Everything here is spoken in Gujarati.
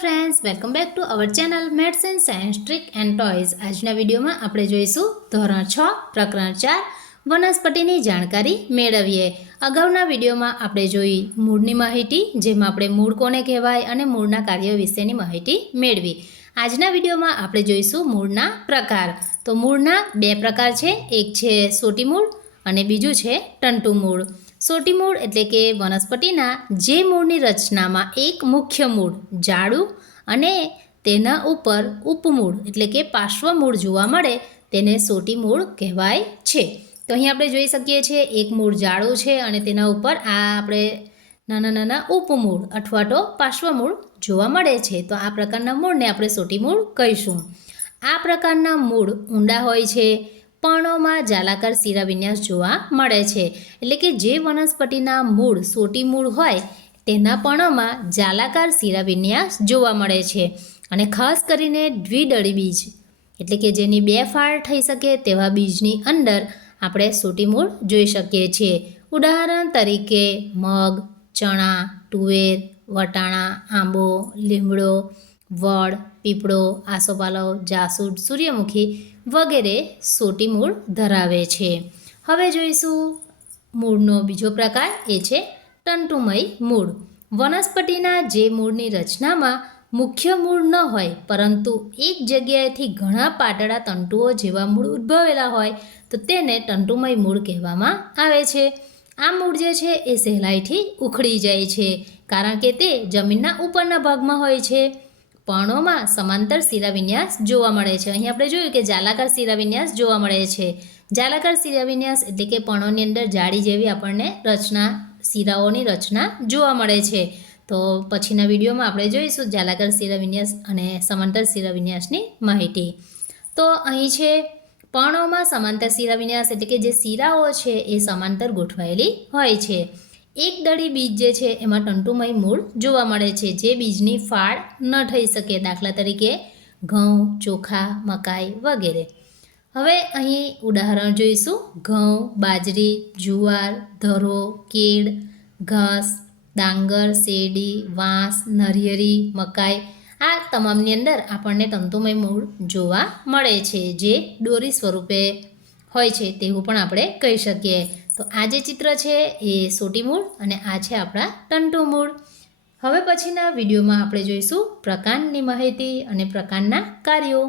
Friends, welcome back to our channel maths and science trick and toys. आजना विडियो में આપણે જોઈશું ધોરણ 6 પ્રકરણ 4 વનસ્પતિની જાણકારી મેળવીએ। અગાઉના વિડિયોમાં આપણે જોઈ મૂળની માહિતી, જેમાં આપણે મૂળ કોને કહેવાય અને મૂળના કાર્યો વિશેની માહિતી મેળવી। આજના વિડિયોમાં આપણે જોઈશું મૂળના પ્રકાર। તો મૂળના બે પ્રકાર છે, એક છે સોટી મૂળ અને બીજું છે તંતુ મૂળ। સોટી મૂળ એટલે કે વનસ્પતિના જે મૂળની રચનામાં એક મુખ્ય મૂળ જાડું અને તેના ઉપર ઉપમૂળ એટલે કે પાર્શ્વમૂળ જોવા મળે તેને સોટી મૂળ કહેવાય છે। તો અહીં આપણે જોઈ શકીએ છીએ એક મૂળ જાડું છે અને તેના ઉપર આ આપણે નાના નાના ઉપમૂળ અથવા તો પાર્શ્વમૂળ જોવા મળે છે। તો આ પ્રકારના મૂળને આપણે સોટી મૂળ કહીશું। આ પ્રકારના મૂળ ઊંડા હોય છે, પર્ણોમાં જાલાકાર શિરાવિન્યાસ જોવા મળે છે। એટલે કે જે વનસ્પતિના મૂળ સોટી મૂળ હોય તેના પર્ણોમાં જાલાકાર શિરાવિન્યાસ જોવા મળે છે અને ખાસ કરીને દ્વિદળી બીજ એટલે કે જેની બે ફાળ થઈ શકે તેવા બીજની અંદર આપણે સોટી મૂળ જોઈ શકીએ છીએ। ઉદાહરણ તરીકે મગ, ચણા, તુવેર, વટાણા, આંબો, લીમડો, વડ, પીપળો, આસોપાલવ, જાસૂદ, સૂર્યમુખી વગેરે સોટી મૂળ ધરાવે છે। હવે જોઈશું મૂળનો બીજો પ્રકાર, એ છે તંતુમય મૂળ। વનસ્પતિના જે મૂળની રચનામાં મુખ્ય મૂળ ન હોય પરંતુ એક જગ્યાએથી ઘણા પાતળા તંતુઓ જેવા મૂળ ઉદ્ભવેલા હોય તો તેને તંતુમય મૂળ કહેવામાં આવે છે। આ મૂળ જે છે એ સહેલાઈથી ઉખડી જાય છે કારણ કે તે જમીનના ઉપરના ભાગમાં હોય છે। પર્ણોમાં સમાંતર શિરાવિન્યાસ જોવા મળે છે। અહીં આપણે જોયું કે જાલાકાર શિરાવિન્યાસ જોવા મળે છે। જાલાકાર શિરાવિન્યાસ એટલે કે પર્ણોની અંદર જાળી જેવી આપણને રચના, શિરાઓની રચના જોવા મળે છે। તો પછીના વિડીયોમાં આપણે જોઈશું જાલાકાર શિરાવિન્યાસ અને સમાંતર શિરાવિન્યાસની માહિતી। તો અહીં છે પર્ણોમાં સમાંતર શિરાવિન્યાસ એટલે કે જે શિરાઓ છે એ સમાંતર ગોઠવાયેલી હોય છે। એક દળી બીજ જે છે એમાં તંતુમય મૂળ જોવા મળે છે જે બીજની ફાળ ન થઈ શકે, દાખલા તરીકે ઘઉં, ચોખા, મકાઈ વગેરે। હવે અહીં ઉદાહરણ જોઈશું ઘઉં, બાજરી, જુવાર, ધરો, કેળ, ઘાસ, ડાંગર, શેરડી, વાંસ, નરિયેળી, મકાઈ આ તમામની અંદર આપણને તંતુમય મૂળ જોવા મળે છે જે દોરી સ્વરૂપે હોય છે તેવું પણ આપણે કહી શકીએ। તો આ જે ચિત્ર છે એ સોટી મૂળ અને આ છે આપણા તંતુ મૂળ। હવે પછીના વિડીયોમાં આપણે જોઈશું પ્રકારની માહિતી અને પ્રકારના કાર્યો।